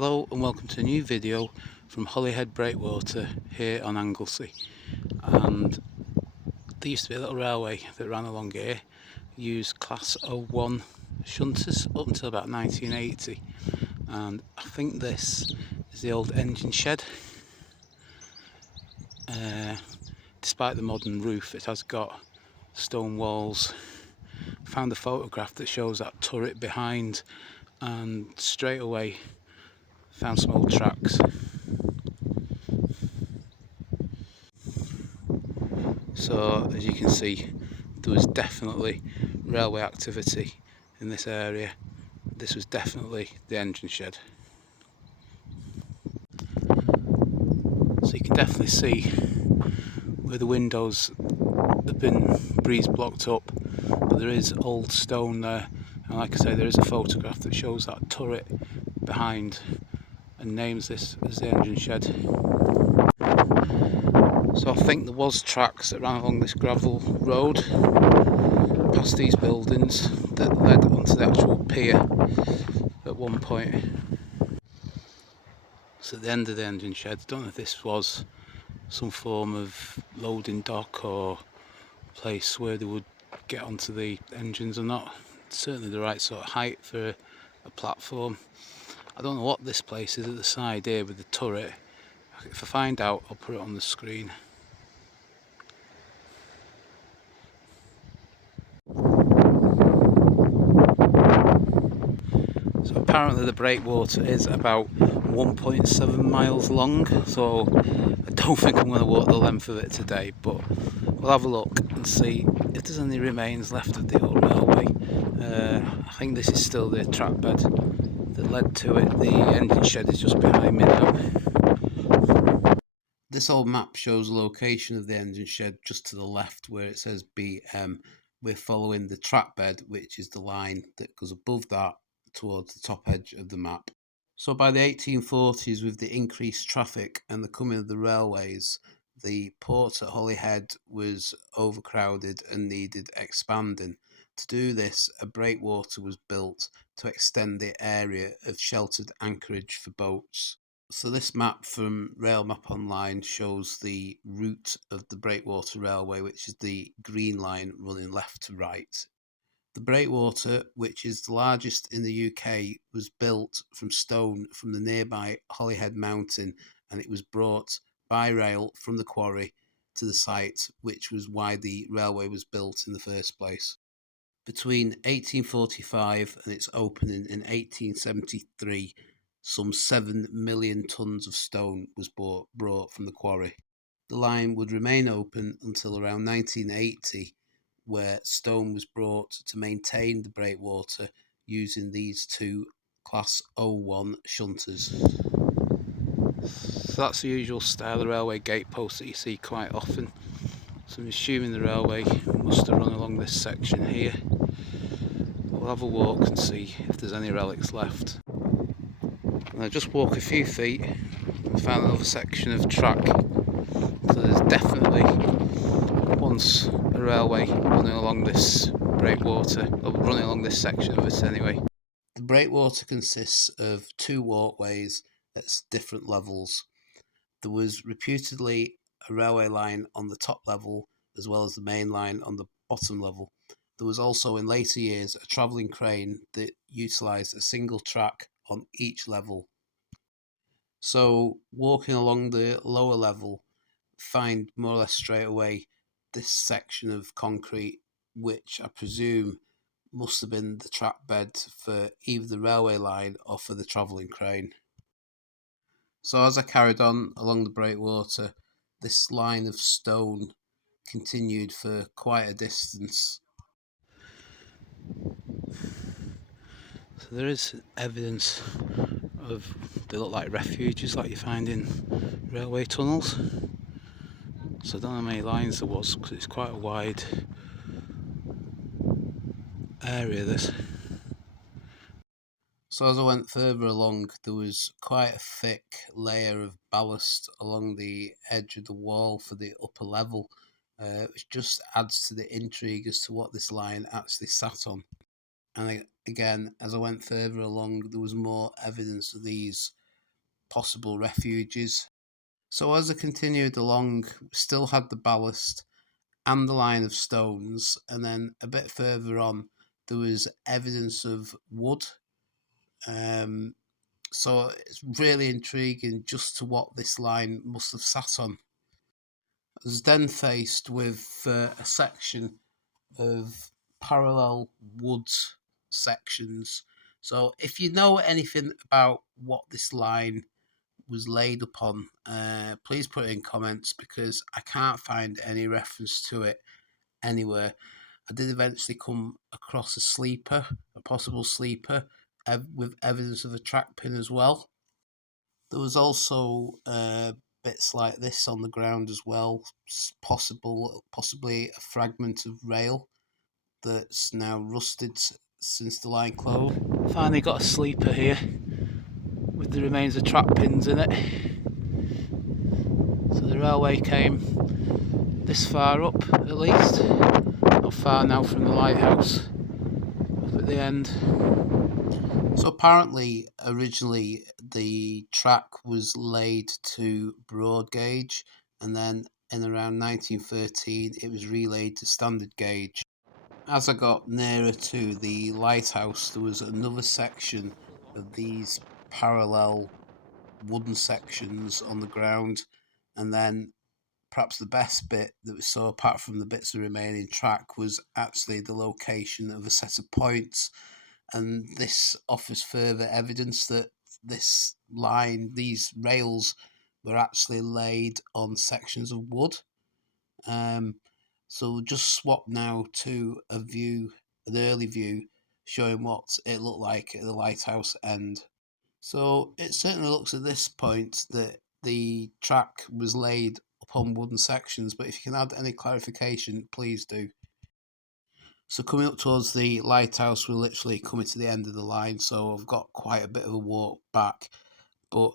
Hello and welcome to a new video from Holyhead Breakwater here on Anglesey. And there used to be a little railway that ran along here, used class 01 shunters up until about 1980, and I think this is the old engine shed. Despite the modern roof, it has got stone walls. Found a photograph that shows that turret behind, and straight away found some old tracks. So as you can see, there was definitely railway activity in this area. This was definitely the engine shed. So you can definitely see where the windows have been breeze blocked up, but there is old stone there, and like I say, there is a photograph that shows that turret behind and names this as the engine shed. So I think there was tracks that ran along this gravel road past these buildings that led onto the actual pier at one point. So at the end of the engine shed, I don't know if this was some form of loading dock or place where they would get onto the engines or not. It's certainly the right sort of height for a platform. I don't know what this place is at the side here with the turret. If I find out, I'll put it on the screen. So apparently the breakwater is about 1.7 miles long, so I don't think I'm going to walk the length of it today, but we'll have a look and see if there's any remains left of the old railway. I think this is still the track bed that led to it. The engine shed is just behind me now. This old map shows the location of the engine shed just to the left where it says BM. We're following the track bed, which is the line that goes above that towards the top edge of the map. So by the 1840s, with the increased traffic and the coming of the railways, the port at Holyhead was overcrowded and needed expanding. To do this, a breakwater was built to extend the area of sheltered anchorage for boats. So this map from Rail Map Online shows the route of the Breakwater Railway, which is the green line running left to right. The breakwater, which is the largest in the UK, was built from stone from the nearby Holyhead Mountain, and it was brought by rail from the quarry to the site, which was why the railway was built in the first place. Between 1845 and its opening in 1873, some 7 million tonnes of stone was brought from the quarry. The line would remain open until around 1980, where stone was brought to maintain the breakwater using these two class 01 shunters. So that's the usual style of railway gate post that you see quite often. So I'm assuming the railway must have run along this section here. We'll have a walk and see if there's any relics left. And I just walk a few feet and found another section of track. So there's definitely once a railway running along this breakwater, or running along this section of it anyway. The breakwater consists of two walkways at different levels. There was reputedly a railway line on the top level as well as the main line on the bottom level. There was also in later years a travelling crane that utilised a single track on each level. So walking along the lower level, find more or less straight away this section of concrete, which I presume must have been the track bed for either the railway line or for the travelling crane. So as I carried on along the breakwater, this line of stone continued for quite a distance. So there is evidence of, they look like refuges like you find in railway tunnels. So I don't know how many lines there was because it's quite a wide area this. So as I went further along, there was quite a thick layer of ballast along the edge of the wall for the upper level, which just adds to the intrigue as to what this line actually sat on. And again, as I went further along, there was more evidence of these possible refuges. So as I continued along, still had the ballast and the line of stones, and then a bit further on, there was evidence of wood. So it's really intriguing just to what this line must have sat on. I was then faced with a section of parallel wood sections. So if you know anything about what this line was laid upon, please put it in comments because I can't find any reference to it anywhere. I did eventually come across a sleeper, a possible sleeper, with evidence of a track pin as well. There was also bits like this on the ground as well, possibly a fragment of rail that's now rusted since the line closed. Finally got a sleeper here with the remains of track pins in it. So the railway came this far up at least, not far now from the lighthouse, up at the end. So apparently originally the track was laid to broad gauge, and then in around 1913 it was relayed to standard gauge. As I got nearer to the lighthouse, there was another section of these parallel wooden sections on the ground, and then perhaps the best bit that we saw, apart from the bits of remaining track, was actually the location of a set of points, and this offers further evidence that this line, these rails, were actually laid on sections of wood. So we'll just swap now to a view, an early view, showing what it looked like at the lighthouse end. So it certainly looks at this point that the track was laid upon wooden sections, but if you can add any clarification, please do. So coming up towards the lighthouse, we're literally coming to the end of the line, so I've got quite a bit of a walk back. But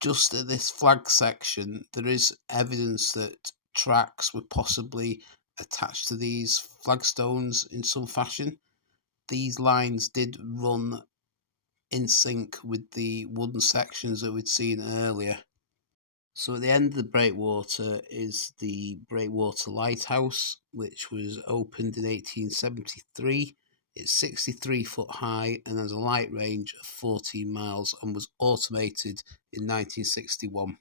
just at this flag section, there is evidence that tracks were possibly attached to these flagstones in some fashion. These lines did run in sync with the wooden sections that we'd seen earlier. So at the end of the breakwater is the Breakwater Lighthouse, which was opened in 1873. It's 63 foot high and has a light range of 14 miles and was automated in 1961.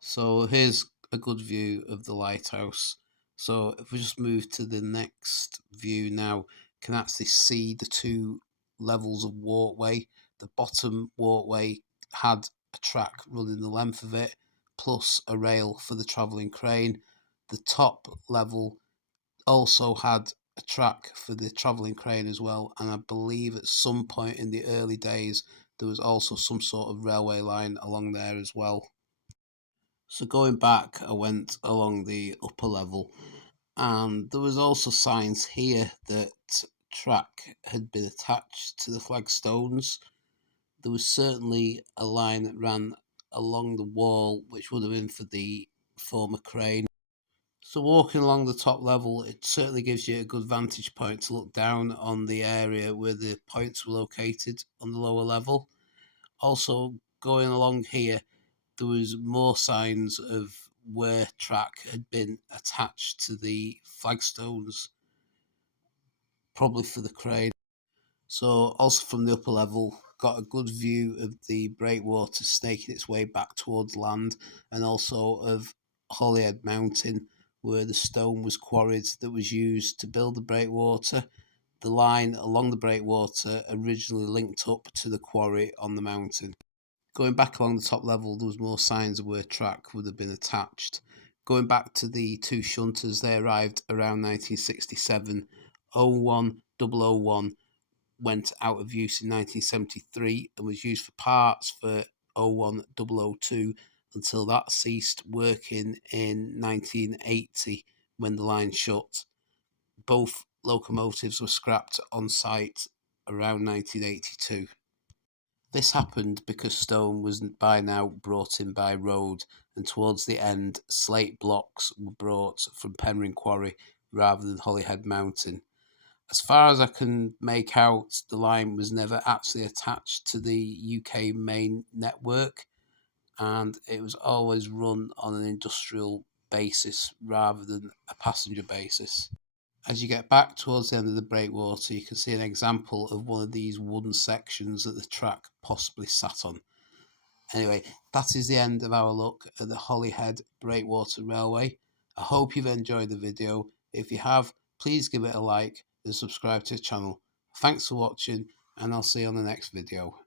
So here's a good view of the lighthouse. So if we just move to the next view now, you can actually see the two levels of walkway. The bottom walkway had a track running the length of it, plus a rail for the travelling crane. The top level also had a track for the travelling crane as well, and I believe at some point in the early days there was also some sort of railway line along there as well. So going back, I went along the upper level, and there was also signs here that track had been attached to the flagstones. There was certainly a line that ran along the wall, which would have been for the former crane. So walking along the top level, it certainly gives you a good vantage point to look down on the area where the points were located on the lower level. Also, going along here, there was more signs of where track had been attached to the flagstones, probably for the crane. So also from the upper level, got a good view of the breakwater snaking its way back towards land, and also of Holyhead Mountain, where the stone was quarried that was used to build the breakwater. The line along the breakwater originally linked up to the quarry on the mountain. Going back along the top level, there was more signs of where track would have been attached. Going back to the two shunters, they arrived around 1967. 01001 went out of use in 1973 and was used for parts for 01002 until that ceased working in 1980 when the line shut. Both locomotives were scrapped on site around 1982. This happened because stone was by now brought in by road, and towards the end, slate blocks were brought from Penryn Quarry rather than Holyhead Mountain. As far as I can make out, the line was never actually attached to the UK main network, and it was always run on an industrial basis rather than a passenger basis. As you get back towards the end of the breakwater, you can see an example of one of these wooden sections that the track possibly sat on. Anyway, that is the end of our look at the Holyhead Breakwater Railway. I hope you've enjoyed the video. If you have, please give it a like and subscribe to the channel. Thanks for watching, and I'll see you on the next video.